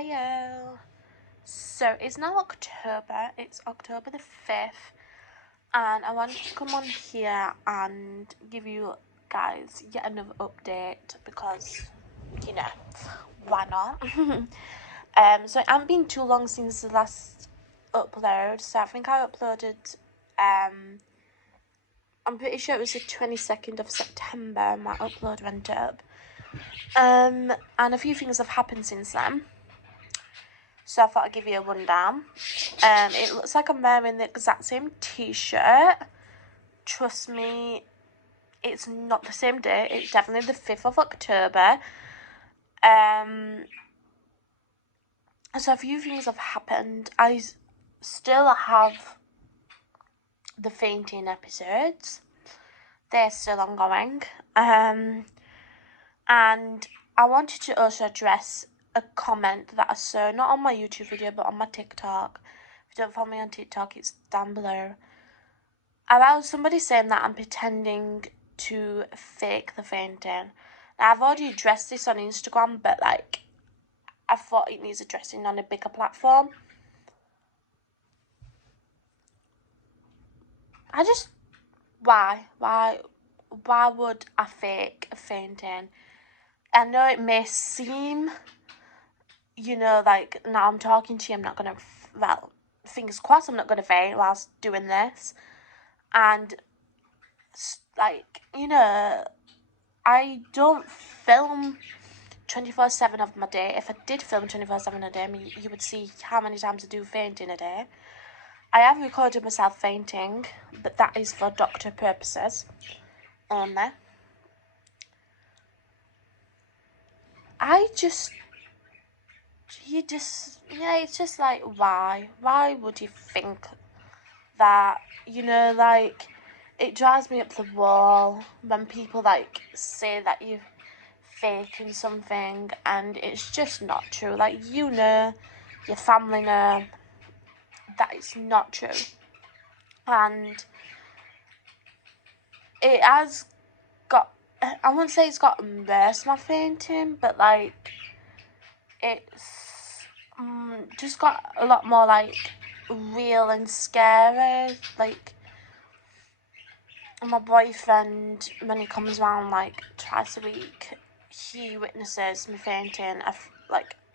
Hiyo. So it's now October. It's October the 5th, and I wanted to come on here and give you guys yet another update because, why not? So it hasn't been too long since the last upload. So I think I uploaded. I'm pretty sure it was the 22nd of September. My upload went up. And a few things have happened since then. So I thought I'd give you a rundown. It looks like I'm wearing the exact same t-shirt. Trust me, it's not the same day. It's definitely the 5th of October. So a few things have happened. I still have the fainting episodes. They're still ongoing. And I wanted to also address a comment that I saw, not on my YouTube video, but on my TikTok. If you don't follow me on TikTok, it's down below. About somebody saying that I'm pretending to fake the fainting. Now, I've already addressed this on Instagram, but, I thought it needs addressing on a bigger platform. Why would I fake a fainting? I know it may seem, now I'm talking to you, I'm not going to, fingers crossed, I'm not going to faint whilst doing this. And, I don't film 24/7 of my day. If I did film 24/7 a day, you would see how many times I do faint in a day. I have recorded myself fainting, but that is for doctor purposes only. It's just why? Why would you think that? It drives me up the wall when people, say that you're faking something and it's just not true. Your family know that it's not true. And it has got, I wouldn't say it's gotten worse, my fainting, but, it's just got a lot more, real and scary. My boyfriend, when he comes around, twice a week, he witnesses me fainting,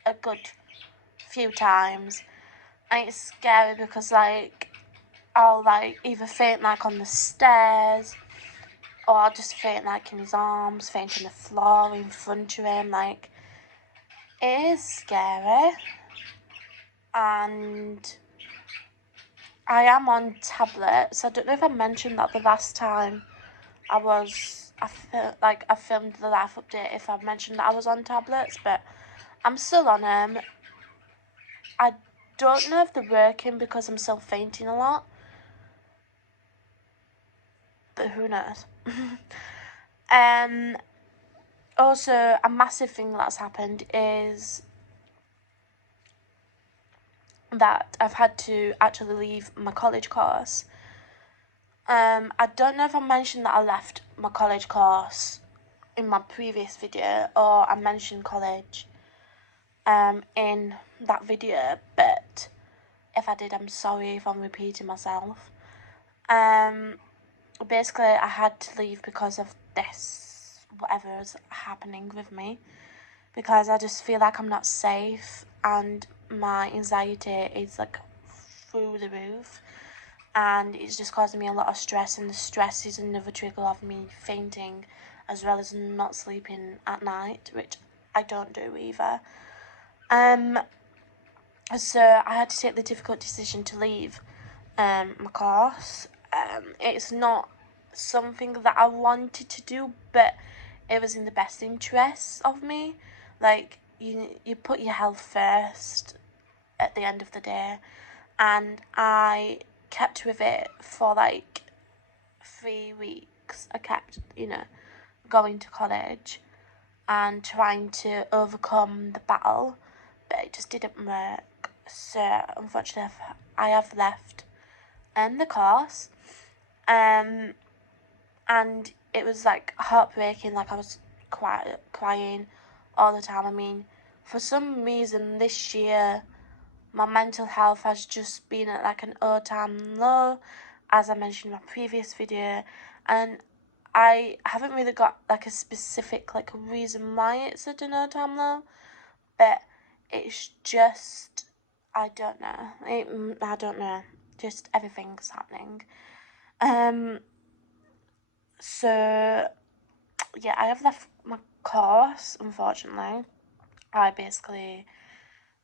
a good few times. And it's scary because, I'll, either faint, on the stairs, or I'll just faint, in his arms, faint on the floor in front of him. It is scary. And I am on tablets. I don't know if I mentioned that the last time I filmed the life update, if I mentioned that I was on tablets, but I'm still on them. I don't know if they're working because I'm still fainting a lot, but who knows. Also, a massive thing that's happened is that I've had to actually leave my college course. I don't know if I mentioned that I left my college course in my previous video, or I mentioned college in that video, but if I did, I'm sorry if I'm repeating myself. Basically, I had to leave because of this, whatever is happening with me, because I just feel like I'm not safe, and my anxiety is, through the roof, and it's just causing me a lot of stress, and the stress is another trigger of me fainting, as well as not sleeping at night, which I don't do either. So I had to take the difficult decision to leave my course. It's not something that I wanted to do, but it was in the best interests of me. You put your health first at the end of the day, and I kept with it for 3 weeks. I kept, going to college and trying to overcome the battle, but it just didn't work. So unfortunately, I have left the course, and it was heartbreaking. I was crying all the time. for some reason this year my mental health has just been at like an all-time low, as I mentioned in my previous video, and I haven't really got like a specific like reason why it's at an all-time low, but it's just, I don't know, just everything's happening. So yeah, I have left my course, unfortunately.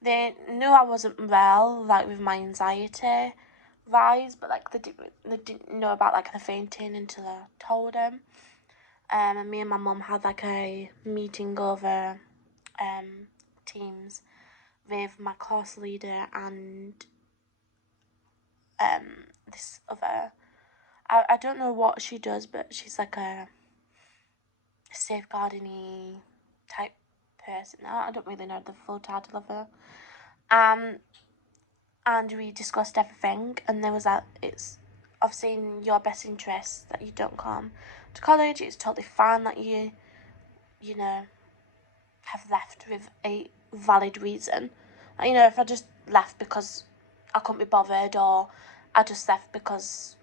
They knew I wasn't well, like with my anxiety rise, but like they didn't know about like the fainting until I told them. And me and my mum had like a meeting over Teams with my course leader and this other, I don't know what she does, but she's like a safeguarding type person. I don't really know the full title of her. And we discussed everything, and there was that it's obviously in your best interest that you don't come to college. It's totally fine that you know, have left with a valid reason. You know, if I just left because I couldn't be bothered, or I just left because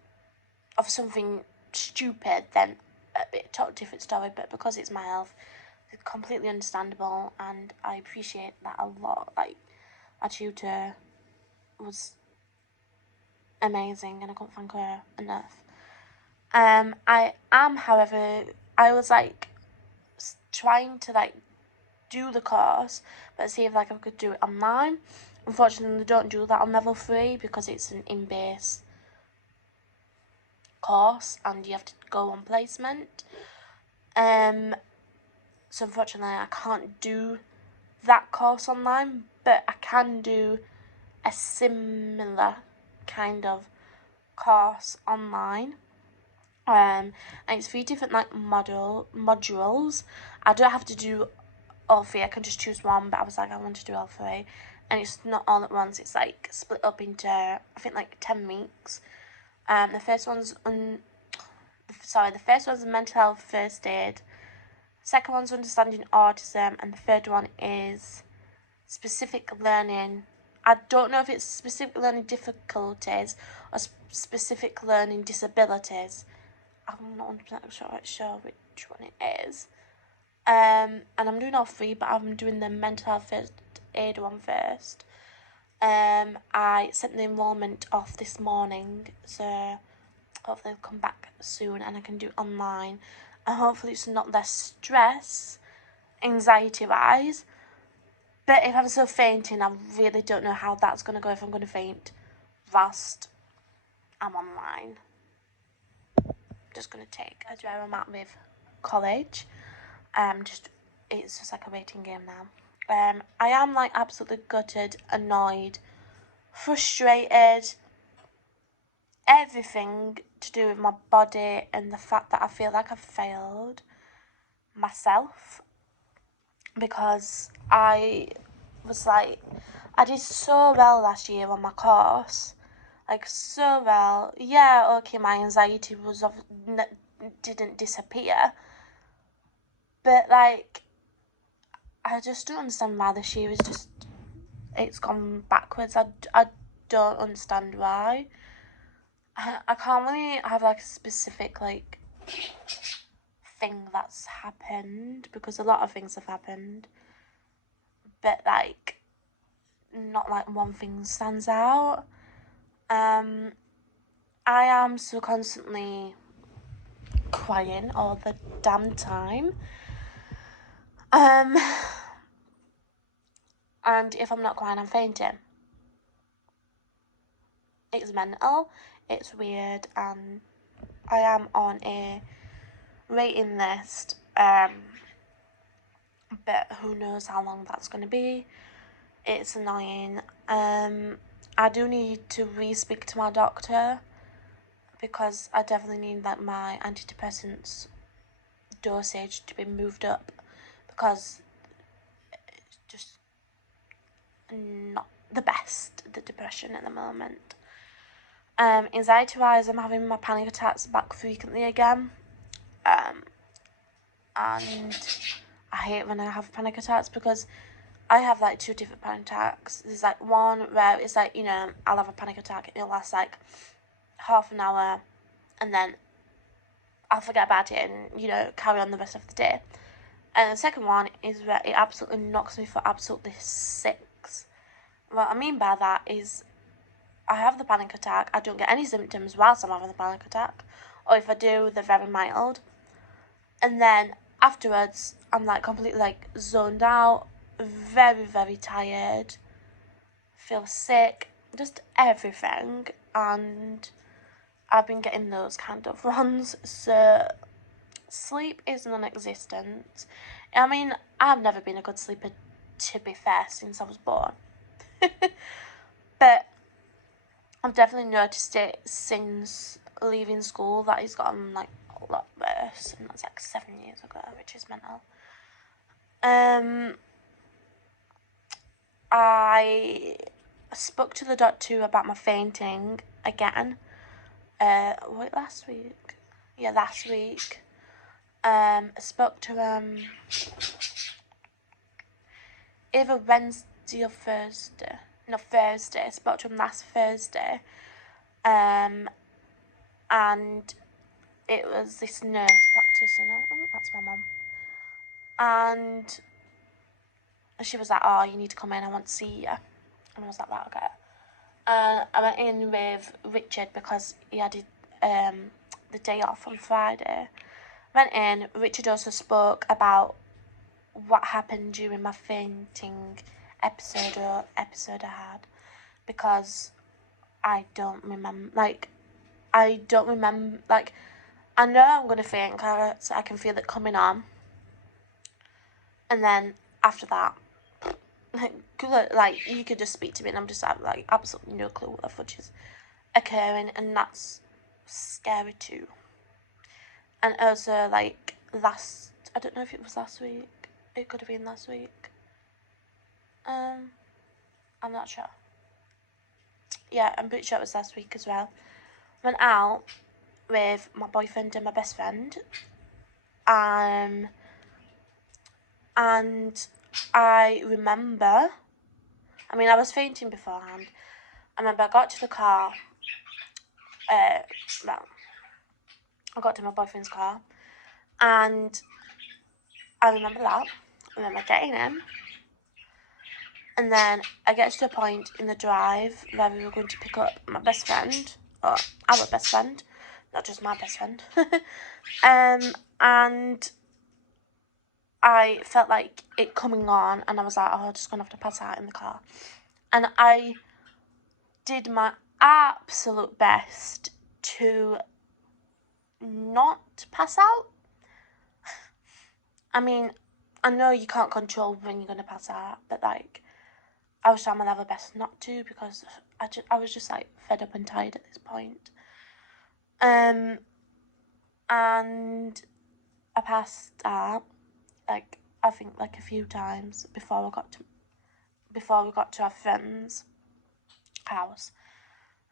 of something stupid, then a bit totally different story. But because it's my health, it's completely understandable, and I appreciate that a lot. Like, my tutor was amazing, and I couldn't thank her enough. I am, however, I was like trying to like do the course, but see if like I could do it online. Unfortunately, they don't do that on level 3 because it's an in-base course and you have to go on placement. So unfortunately, I can't do that course online, but I can do a similar kind of course online. And it's 3 different like modules. I don't have to do all 3, I can just choose one, but I was like, I want to do all 3, and it's not all at once, it's like split up into, I think, like 10 weeks. The first one's mental health first aid, second one's understanding autism, and the third one is specific learning. I don't know if it's specific learning difficulties or specific learning disabilities. I'm not 100% sure which one it is. And I'm doing all 3, but I'm doing the mental health first aid one first. I sent the enrolment off this morning, so hopefully they'll come back soon and I can do online. And hopefully it's not less stress, anxiety-wise. But if I'm still fainting, I really don't know how that's going to go if I'm going to faint whilst I'm online. Just going to take a where I'm at with college. It's just like a waiting game now. I am like absolutely gutted, annoyed, frustrated, everything to do with my body and the fact that I feel like I've failed myself, because I did so well last year on my course, like so well. Yeah, okay, my anxiety didn't disappear, but like I just don't understand why this year is just, it's gone backwards. I don't understand why. I can't really have like a specific like thing that's happened, because a lot of things have happened, but like not like one thing stands out. I am so constantly crying all the damn time. And if I'm not crying, I'm fainting. It's mental, it's weird, and I am on a waiting list, but who knows how long that's going to be. It's annoying. I do need to re-speak to my doctor, because I definitely need like my antidepressants dosage to be moved up, because it's just not the best, the depression at the moment. Anxiety wise, I'm having my panic attacks back frequently again, and I hate when I have panic attacks, because I have like 2 different panic attacks. There's like one where it's like, you know, I'll have a panic attack and it'll last like half an hour and then I'll forget about it and, you know, carry on the rest of the day. And the second one is where it absolutely knocks me for absolutely 6. What I mean by that is I have the panic attack, I don't get any symptoms whilst I'm having the panic attack, or if I do, they're very mild. And then afterwards, I'm like completely like zoned out, very, very tired, feel sick, just everything. And I've been getting those kind of ones. So sleep is non-existent. I mean, I've never been a good sleeper, to be fair, since I was born. But I've definitely noticed it since leaving school that it's gotten like a lot worse, and that's like 7 years ago, which is mental. I spoke to the doctor about my fainting again. Last week? Yeah, last week. I spoke to either Wednesday or Thursday. No, Thursday. I spoke to him last Thursday. And it was this nurse practitioner. Oh, that's my mum. And she was like, oh, you need to come in, I want to see you. And I was like, right, okay. I went in with Richard because he had the day off on Friday. Went in, Richard also spoke about what happened during my fainting episode I had, because I don't remember, I know I'm going to faint, so I can feel it coming on, and then after that, like, you could just speak to me and I'm just like absolutely no clue what the fudge is occurring, and that's scary too. And also, like, I don't know if it was last week, it could have been last week, I'm not sure. Yeah, I'm pretty sure it was last week as well. Went out with my boyfriend and my best friend, and I remember, I mean, I was fainting beforehand. I remember I got to the car, I got to my boyfriend's car, and I remember that. I remember getting in, and then I get to the point in the drive where we were going to pick up my best friend, or our best friend, not just my best friend, and I felt like it coming on, and I was like, oh, I'm just going to have to pass out in the car. And I did my absolute best to not pass out. I mean, I know you can't control when you're going to pass out, but like, I was trying my level best not to, because I was just like fed up and tired at this point. And I passed out, like, I think like a few times before we got to our friend's house.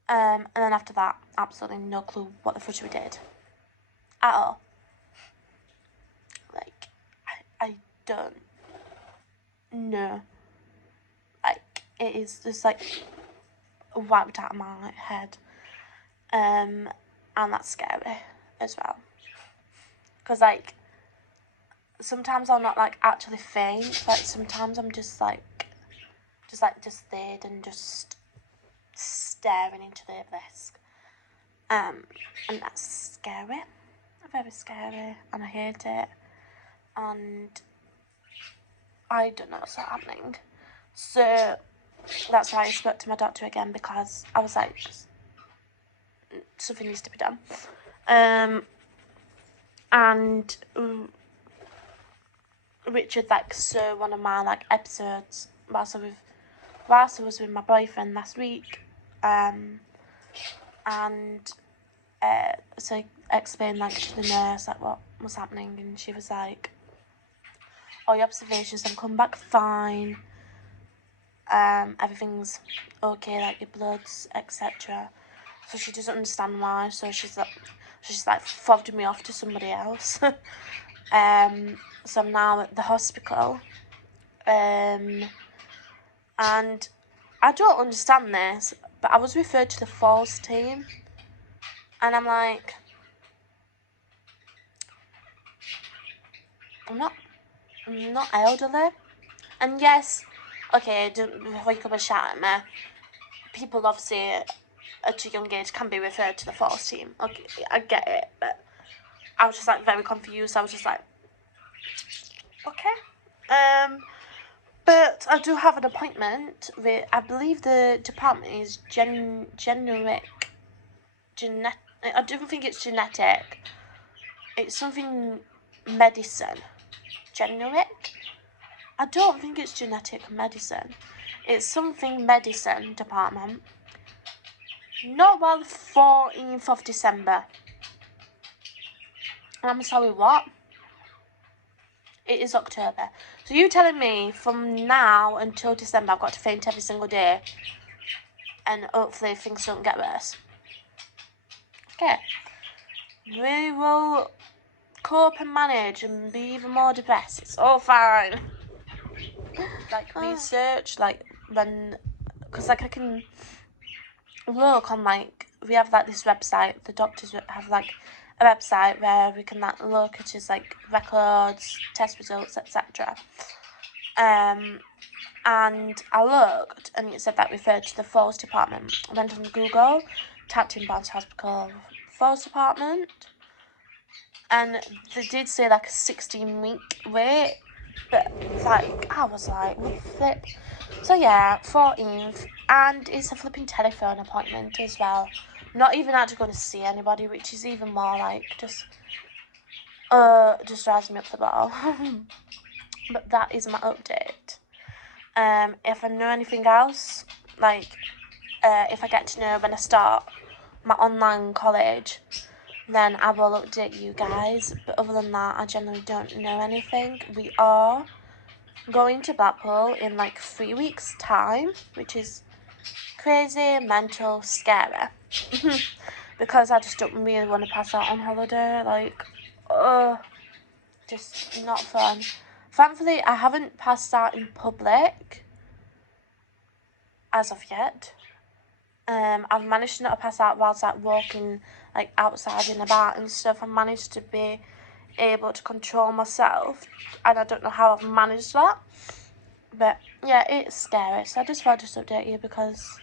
And then after that, absolutely no clue what the fudge we did at all. Like, I don't know. Like, it is just like wiped out of my head. And that's scary as well. Because, like, sometimes I'll not like actually faint. Like, sometimes I'm just there and just staring into the abyss. And that's scary. Very scary. And I hate it. And I don't know what's happening. So that's why I spoke to my doctor again, because I was like, something needs to be done. And Richard like saw one of my like episodes whilst I was with my boyfriend last week, and so I explained like to the nurse like what was happening, and she was like, all your observations have come back fine, everything's okay, like your bloods, etc. So she doesn't understand why, so she's like fobbed me off to somebody else. So I'm now at the hospital, And I don't understand this, but I was referred to the falls team. And I'm like, I'm not elderly. And yes, okay, before you come and shout at me, people obviously at a young age can be referred to the falls team. Okay, I get it, but I was just like very confused. I was just like, okay. But I do have an appointment with, I believe the department is genetic. I don't think it's genetic. It's something medicine. Generic? I don't think it's genetic medicine. It's something medicine department. Not well, the 14th of December. I'm sorry, what? It is October. So you telling me from now until December I've got to faint every single day and hopefully things don't get worse. Okay. We will cope and manage and be even more depressed. It's all fine. Like research, like when, because like I can look on like, we have like this website, the doctors have like a website where we can like look at his like records, test results, etc. And I looked and it said that referred to the falls department. I went on Google, typed in Barnsley Hospital falls department, and they did say like a 16-week wait, but like I was like, what the flip? So yeah, 14th, and it's a flipping telephone appointment as well. Not even actually going to see anybody, which is even more like just drives me up the ball. But that is my update. If I know anything else, like if I get to know when I start my online college, then I will update you guys. But other than that, I generally don't know anything. We are going to Blackpool in like 3 weeks' time, which is crazy, mental, scary. Because I just don't really want to pass out on holiday. Like, just not fun. Thankfully, I haven't passed out in public as of yet. I've managed to not pass out whilst like walking like outside and about and stuff. I've managed to be able to control myself, and I don't know how I've managed that. But yeah, it's scary. So I just thought I'd just update you because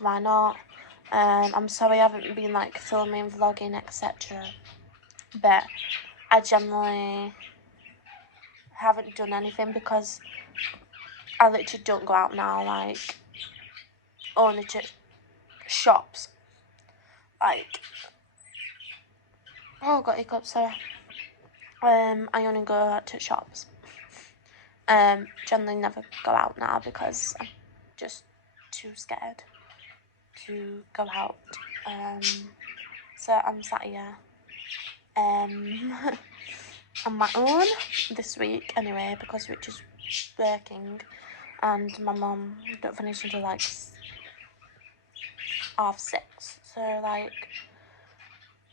why not? I'm sorry I haven't been like filming, vlogging, etc. But I generally haven't done anything because I literally don't go out now, like only to shops. Like, oh, got hiccups, sorry. I only go to shops. Generally never go out now because I'm just too scared to go out. So I'm sat here on my own this week anyway, because Rich is working and my mum don't finish until like 6:30. So like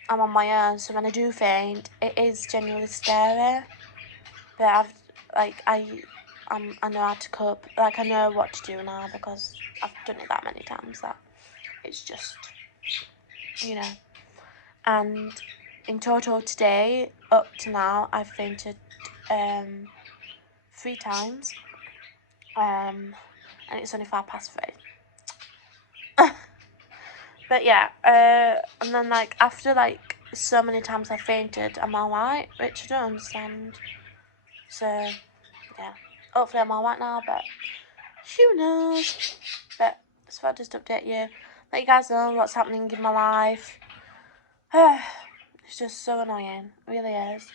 I'm on my own, so when I do faint, it is genuinely scary. But I know how to cope. Like I know what to do now because I've done it that many times that it's just, you know. And in total today, up to now, I've fainted 3 times. And it's only 3:05. But yeah, and then like after like so many times I fainted, I'm alright, which I don't understand. So yeah, hopefully I'm alright now, but who knows? But that's what I'll just update you, let you guys know what's happening in my life. It's just so annoying, it really is.